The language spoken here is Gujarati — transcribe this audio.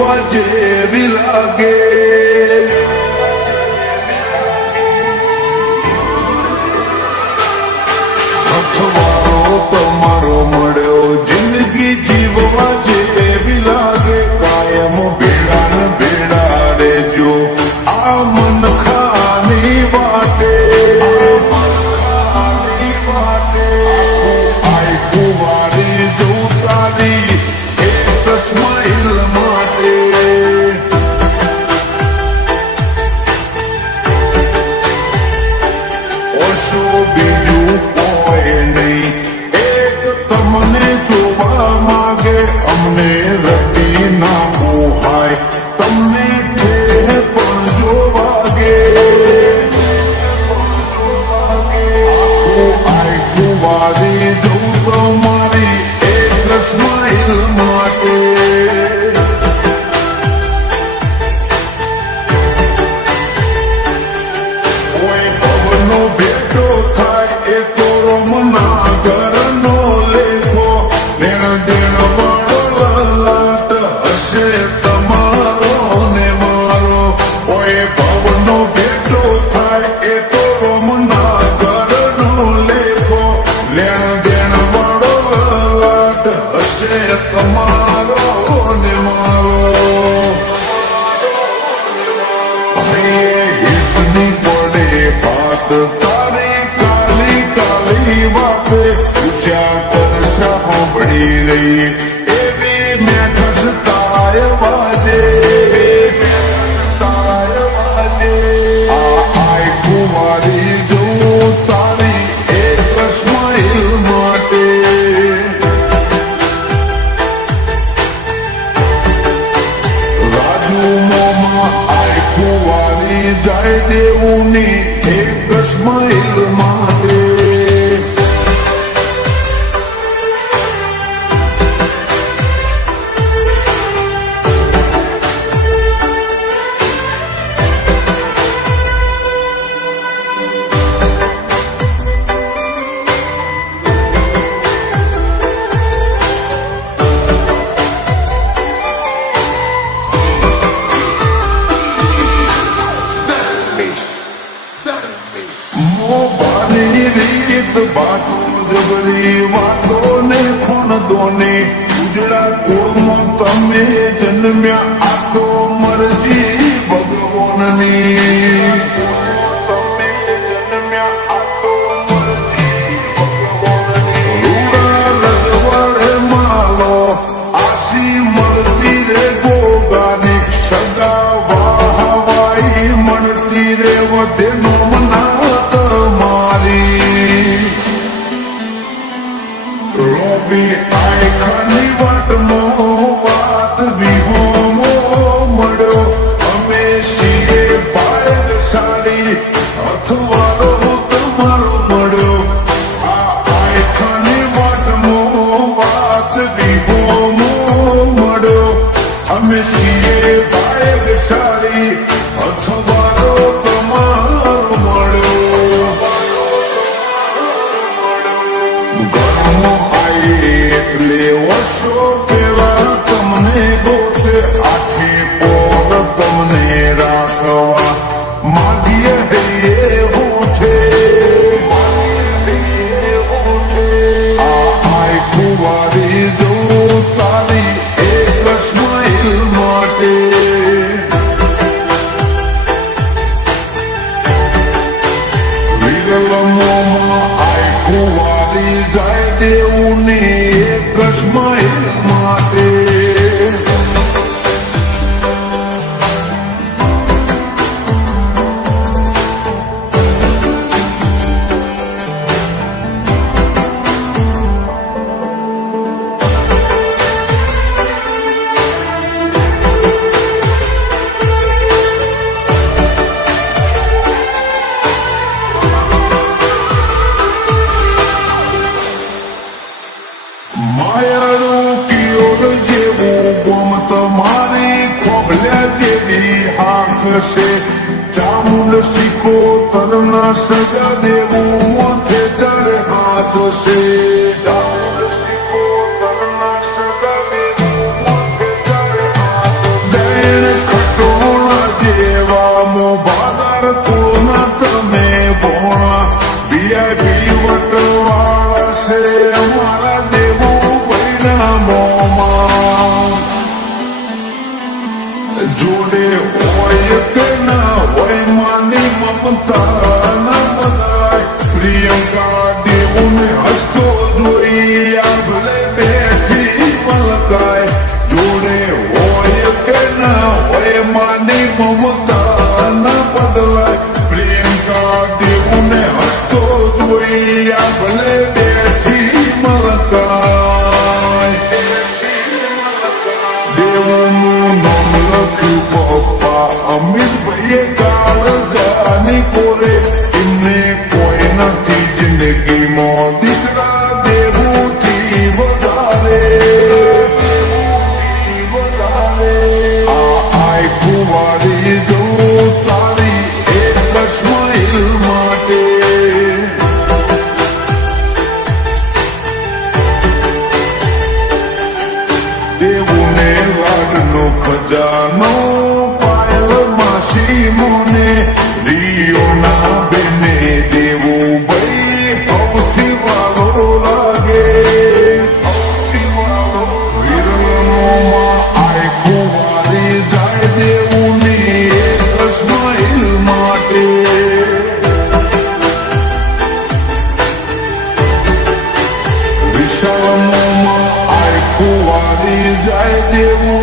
જીવવા જેવી લાગે. અથવારો તમારો મળ્યો જિંદગી જીવવા જેવી લાગે. કાયમ ભેડા ને ભેડા રેજો આ મન ખાની વાટે. આઈ કુવારી જવું તારી એક સ્માઈલ માટે. ઓછો બીજું કોઈ નહીં, એક તમને જોવા માગે. અમને રટી ના મોહાય, તમને ઠેર પણ જોવાગે. આઈ કુવારી જવું તમારી એક સ્માઈલ માટે. કોઈ ભવનો ભેટો થાય એ તો રમના ઘરનો લેખો. દેણ દેણ વાળો લલાટ હશે તમારો ને મારો. કોઈ ભવનો ભેટો થાય એ તો રમના ઘરનો લેખો. લેણ દેણ વાળો લલાટ હશે તમારો ને મારો. હિતની પડે વાત તારી કાલી કાલી વાપે. ઊંચા કરશા સાંભળી રહી એવી મેઠસ તાય વાજે. આઈ કુવારી જવું તારી એક સ્માઈલ માટે. રાજુ મોમાં આઈ કુવારી જાય દેવુની એક સ્માઈલ માટે. મોબાની રીત બાતો જબરી વાતો ને ખૂન દોને. ઉજળા કુળમાં તમે જન્મ્યા આ તો મરજી ભગવાનની. રૂડા રજવાડે માલો આસી મળતી રે ગોગાની. સગા વાહવાઈ મળતી રે વધે નો મના તમારી. રોબી આઈ ખાની વાટનો વાત વિહોમો મળ્યો. અમે છીએ બાયર સાડી અથવારો તમારો મળ્યો. આ આઈ ખાની વાટનો વાત વિહોમો મળ્યો. અમે છીએ બાયર સાડી અથવારો તમારો મળ્યો. ઘરમાં આઈ એટલે વર્ષો પેલા તમને ગોતે. આખે પોર તમને રાખવા માગીએ હૈયે હોઠે. આ આઈ કુવારી જવું તારી એક સ્માઈલ માટે. વિરલમોમાં આઈ કુવારી જાય દેવુની એક સ્માઈલ માટે. માયાળું કિયોર જેવું ગોમ તમારી ખોભલ્યા જેવી આંખ છે. ચામુંડ શીખો તરના સજા દેવું મોથે ચડે હાથ છે. ચામુંડ શીખો તરના સજા દેવું મોથે ચડે હાથ છે. જોડે હોય કે ના હોય માની મમતા ના બધાય પ્રિયંકા દેવુને હસતો જોઈ આ ભલે બેઠી મલકાય જોડે હોય કે ના હોય માની મમતા ના બદલાય પ્રિયંકા દેવુને હસતો જોઈ આ ભલે બેઠી મલકાય દેવનું નામ લખ્યું પપ્પા અમિતભાઈએ કાળજાની કોરે એમને કોઈ નથી જિંદગીમાં દીકરા દેવુથી વધારે આ આય કુંવારી જો તારી એક સ્માઈલ માટે દેવુને લાડનો ખજાનો પાયલ માસી મોને રિયોના બેને દેવું ભાઈ સૌથી વાલો લાગે વિરલોમાં આય કુંવારી જાય દેવુની એક સ્માઈલ માટે વિશાળમાં આય કુંવારી જાય દેવું